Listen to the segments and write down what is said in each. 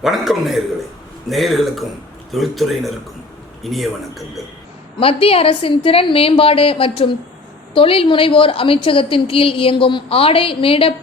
வணக்கம் நேயர்களே. நேயர்களுக்கும் தொழில்துறையினருக்கும் இனிய வணக்கங்கள். மத்திய அரசின் திறன் மேம்பாடு மற்றும் தொழில் முனைவோர் அமைச்சகத்தின் கீழ் இயங்கும் ஆடை மேடப்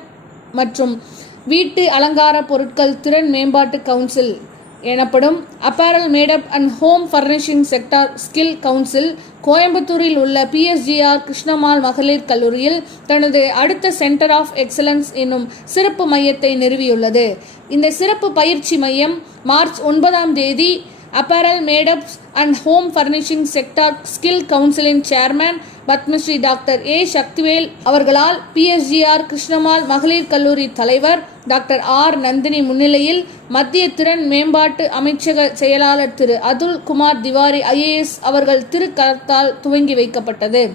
மற்றும் வீட்டு அலங்கார பொருட்கள் திறன் மேம்பாட்டு கவுன்சில் எனப்படும் apparel made up and home furnishing sector skill council கோயம்புத்தூரில் உள்ள பிஎஸ்ஜிஆர் கிருஷ்ணமால் மகளிர் கல்லூரியில் தனது அடுத்த சென்டர் ஆஃப் எக்ஸலன்ஸ் என்னும் சிறப்பு மையத்தை நிறுவியுள்ளது. இந்த சிறப்பு பயிற்சி மையம் மார்ச் ஒன்பதாம் தேதி apparel made ups and home furnishing sector skill கவுன்சிலின் chairman Padmashri doctor A Sakthivel அவர்களால் பிஎஸ்ஜிஆர் கிருஷ்ணமால் மகளிர் கல்லூரி தலைவர் டாக்டர் ஆர் நந்தினி முன்னிலையில் மத்திய திறன் மேம்பாட்டு அமைச்சக செயலாளர் திரு. அதுல் குமார் திவாரி ஐஏஎஸ் அவர்கள் திருக்கரத்தால் துவங்கி வைக்கப்பட்டது.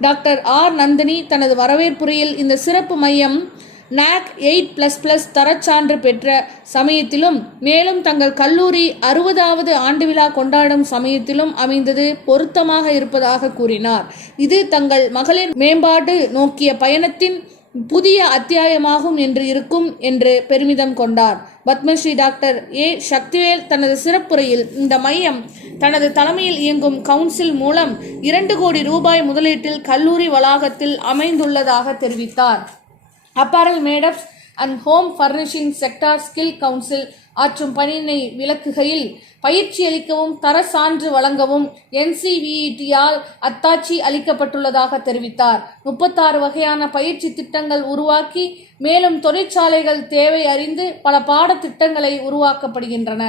டாக்டர் ஆர் நந்தினி தனது வரவேற்புரையில் இந்த சிறப்பு மையம் நாக் எயிட் ப்ளஸ் ப்ளஸ் தரச்சான்று பெற்ற சமயத்திலும் மேலும் தங்கள் கல்லூரி அறுபதாவது ஆண்டு விழா கொண்டாடும் சமயத்திலும் அமைந்தது பொருத்தமாக இருப்பதாக கூறினார். இது தங்கள் மகளிர் மேம்பாடு நோக்கிய பயணத்தின் புதிய அத்தியாயமாகும் என்று இருக்கும் என்று பெருமிதம் கொண்டார். பத்மஸ்ரீ டாக்டர் ஏ சக்திவேல் தனது சிறப்புரையில் இந்த மையம் தனது தலைமையில் இயங்கும் கவுன்சில் மூலம் இரண்டு கோடி ரூபாய் முதலீட்டில் கல்லூரி வளாகத்தில் அமைந்துள்ளதாக தெரிவித்தார். Apparel made ups and home furnishing sector skill council ஆற்றும் பணியினை விளக்குகையில் பயிற்சி அளிக்கவும் தர சான்று வழங்கவும் என்சிவிஇடியால் அத்தாட்சி அளிக்கப்பட்டுள்ளதாக தெரிவித்தார். முப்பத்தாறு வகையான பயிற்சி திட்டங்கள் உருவாக்கி மேலும் தொழிற்சாலைகள் தேவை அறிந்து பல பாடத்திட்டங்களை உருவாக்கப்படுகின்றன.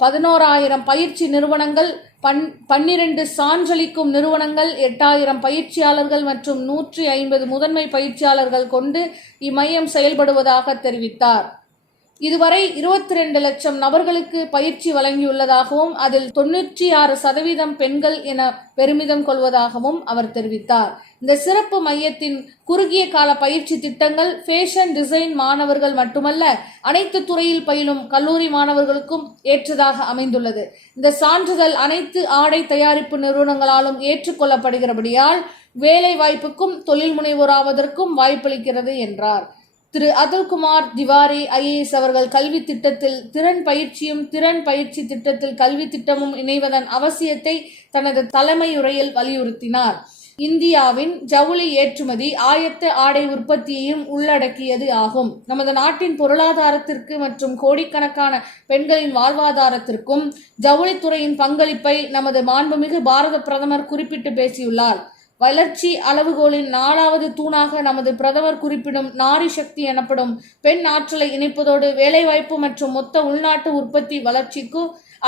பதினோராயிரம் பயிற்சி நிறுவனங்கள் பன் பன்னிரண்டு சான்றளிக்கும் நிறுவனங்கள் எட்டாயிரம் பயிற்சியாளர்கள் மற்றும் நூற்றி ஐம்பது முதன்மை பயிற்சியாளர்கள் கொண்டு இம்மையம் செயல்படுவதாக தெரிவித்தார். இதுவரை இருபத்தி ரெண்டு லட்சம் நபர்களுக்கு பயிற்சி வழங்கியுள்ளதாகவும் அதில் தொன்னூற்றி ஆறு சதவீதம் பெண்கள் என பெருமிதம் கொள்வதாகவும் அவர் தெரிவித்தார். இந்த சிறப்பு மையத்தின் குறுகிய கால பயிற்சி திட்டங்கள் ஃபேஷன் டிசைன் மாணவர்கள் மட்டுமல்ல அனைத்து துறையில் பயிலும் கல்லூரி மாணவர்களுக்கும் ஏற்றதாக அமைந்துள்ளது. இந்த சான்றிதழ் அனைத்து ஆடை தயாரிப்பு நிறுவனங்களாலும் ஏற்றுக்கொள்ளப்படுகிறபடியால் வேலை வாய்ப்புக்கும் தொழில் முனைவோராவதற்கும் வாய்ப்பளிக்கிறது என்றார். திரு அதுல்குமார் திவாரி ஐஏஎஸ் அவர்கள் கல்வி திட்டத்தில் திறன் பயிற்சியும் திறன் பயிற்சி திட்டத்தில் கல்வி திட்டமும் இணைவதன் அவசியத்தை தனது தலைமையுரையில் வலியுறுத்தினார். இந்தியாவின் ஜவுளி ஏற்றுமதி ஆயத்த ஆடை உற்பத்தியையும் உள்ளடக்கியது ஆகும். நமது நாட்டின் பொருளாதாரத்திற்கு மற்றும் கோடிக்கணக்கான பெண்களின் வாழ்வாதாரத்திற்கும் ஜவுளித்துறையின் பங்களிப்பை நமது மாண்புமிகு பாரத பிரதமர் குறிப்பிட்டு பேசியுள்ளார். வளர்ச்சி அளவுகோலின் நாலாவது தூணாக நமது பிரதமர் குறிப்பிடும் நாரி சக்தி எனப்படும் பெண் ஆற்றலை இணைப்பதோடு வேலைவாய்ப்பு மற்றும் மொத்த உள்நாட்டு உற்பத்தி வளர்ச்சிக்கு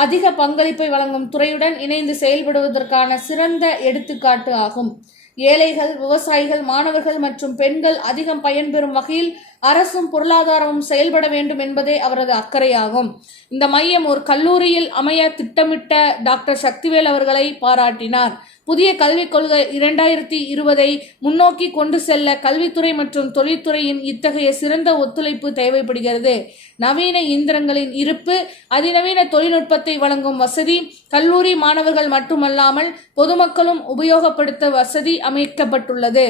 அதிக பங்களிப்பை வழங்கும் துறையுடன் இணைந்து செயல்படுவதற்கான சிறந்த எடுத்துக்காட்டு ஆகும். ஏழைகள் விவசாயிகள் மாணவர்கள் மற்றும் பெண்கள் அதிகம் பயன்பெறும் வகையில் அரசும் பொருளாதாரமும் செயல்பட வேண்டும் என்பதே அவரது அக்கறையாகும். இந்த மையம் ஒரு கல்லூரியில் அமைய திட்டமிட்ட டாக்டர் சக்திவேல் அவர்களை பாராட்டினார். புதிய கல்விக் கொள்கை இரண்டாயிரத்தி இருபதை முன்னோக்கி கொண்டு செல்ல கல்வித்துறை மற்றும் தொழில்துறையின் இத்தகைய சிறந்த ஒத்துழைப்பு தேவைப்படுகிறது. நவீன இயந்திரங்களின் இருப்பு அதிநவீன தொழில்நுட்பத்தை வழங்கும் வசதி கல்லூரி மாணவர்கள் மட்டுமல்லாமல் பொதுமக்களும் உபயோகப்படுத்த வசதி அமைக்கப்பட்டுள்ளது.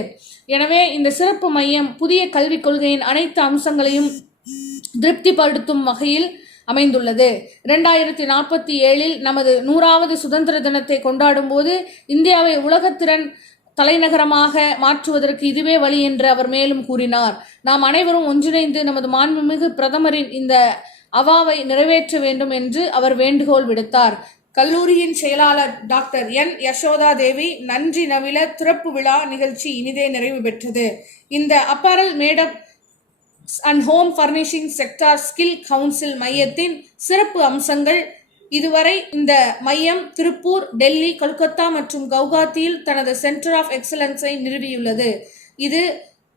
எனவே இந்த சிறப்பு மையம் புதிய கல்விக் கொள்கையின் அனைத்து அம்சங்களையும் திருப்திப்படுத்தும் வகையில் அமைந்துள்ளது. இரண்டாயிரத்தி நாற்பத்தி ஏழில் நமது நூறாவது சுதந்திர தினத்தை கொண்டாடும் போது இந்தியாவை உலகத்திறன் தலைநகரமாக மாற்றுவதற்கு இதுவே வழி என்று அவர் மேலும் கூறினார். நாம் அனைவரும் ஒன்றிணைந்து நமது மாண்புமிகு பிரதமரின் இந்த அவாவை நிறைவேற்ற வேண்டும் என்று அவர் வேண்டுகோள் விடுத்தார். கல்லூரியின் செயலாளர் டாக்டர் என். யசோதா தேவி நன்றி நவில திறப்பு விழா நிகழ்ச்சி இனிதே நிறைவு பெற்றது. இந்த apparel made up and home furnishing sector skill council மையத்தின் சிறப்பு அம்சங்கள் இதுவரை இந்த மையம் திருப்பூர் டெல்லி கொல்கத்தா மற்றும் கவுகாத்தியில் தனது சென்டர் ஆஃப் எக்ஸலன்ஸை நிறுவியுள்ளது. இது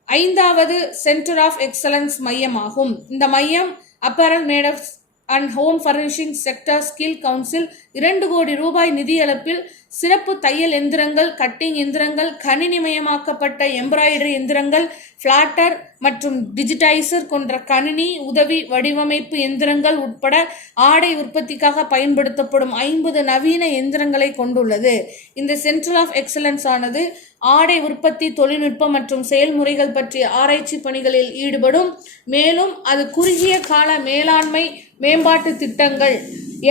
ஐந்தாவது சென்டர் ஆஃப் எக்ஸலன்ஸ் மையமாகும். இந்த மையம் apparel made ups and home furnishing sector skill council இரண்டு கோடி ரூபாய் நிதியளப்பில் சிறப்பு தையல் எந்திரங்கள் கட்டிங் எந்திரங்கள் கணினிமயமாக்கப்பட்ட எம்ப்ராய்டரி எந்திரங்கள் ஃப்ளாட்டர் மற்றும் டிஜிடைசர் கொன்ற கணினி உதவி வடிவமைப்பு எந்திரங்கள் உட்பட ஆடை உற்பத்திக்காக பயன்படுத்தப்படும் ஐம்பது நவீன எந்திரங்களை கொண்டுள்ளது. இந்த சென்ட்ரல் ஆஃப் எக்ஸலன்ஸ் ஆனது ஆடை உற்பத்தி தொழில்நுட்பம் மற்றும் செயல்முறைகள் பற்றிய ஆராய்ச்சி பணிகளில் ஈடுபடும். மேலும் அது குறுகிய கால மேலாண்மை மேம்பாட்டு திட்டங்கள்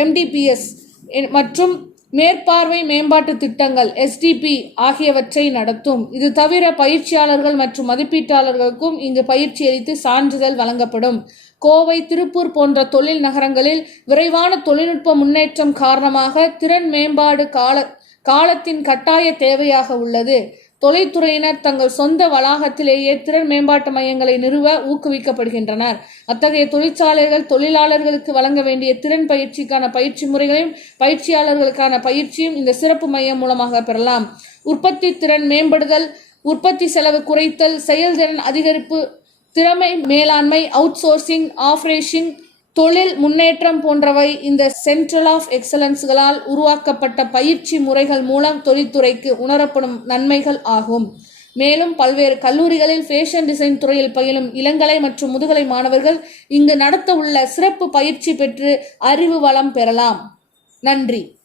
எம்டிபிஎஸ் மற்றும் மேற்பார்வை மேம்பாட்டு திட்டங்கள் எஸ்டிபி ஆகியவற்றை நடத்தும். இது தவிர பயிற்சியாளர்கள் மற்றும் மதிப்பீட்டாளர்களுக்கும் இங்கு பயிற்சி அளித்து சான்றிதழ் வழங்கப்படும். கோவை திருப்பூர் போன்ற தொழில் நகரங்களில் விரைவான தொழில்நுட்ப முன்னேற்றம் காரணமாக திறன் மேம்பாடு கால காலத்தின் கட்டாய தேவையாக உள்ளது. தொழில்துறையினர் தங்கள் சொந்த வளாகத்திலேயே திறன் மேம்பாட்டு மையங்களை நிறுவ ஊக்குவிக்கப்படுகின்றனர். அத்தகைய தொழிற்சாலைகள் தொழிலாளர்களுக்கு வழங்க வேண்டிய திறன் பயிற்சிக்கான பயிற்சி முறைகளையும் பயிற்சியாளர்களுக்கான பயிற்சியும் இந்த சிறப்பு மையம் மூலமாக பெறலாம். உற்பத்தி திறன் மேம்படுதல் உற்பத்தி செலவு குறைத்தல் செயல்திறன் அதிகரிப்பு திறமை மேலாண்மை அவுட்சோர்சிங் ஆப்ரேஷிங் தொழில் முன்னேற்றம் போன்றவை இந்த சென்ட்ரல் ஆஃப் எக்ஸலன்ஸ்களால் உருவாக்கப்பட்ட பயிற்சி முறைகள் மூலம் தொழில்துறைக்கு உணரப்படும் நன்மைகள் ஆகும். மேலும் பல்வேறு கல்லூரிகளில் ஃபேஷன் டிசைன் துறையில் பயிலும் இளங்கலை மற்றும் முதுகலை மாணவர்கள் இங்கு நடத்த உள்ள சிறப்பு பயிற்சி பெற்று அறிவு வளம் பெறலாம். நன்றி.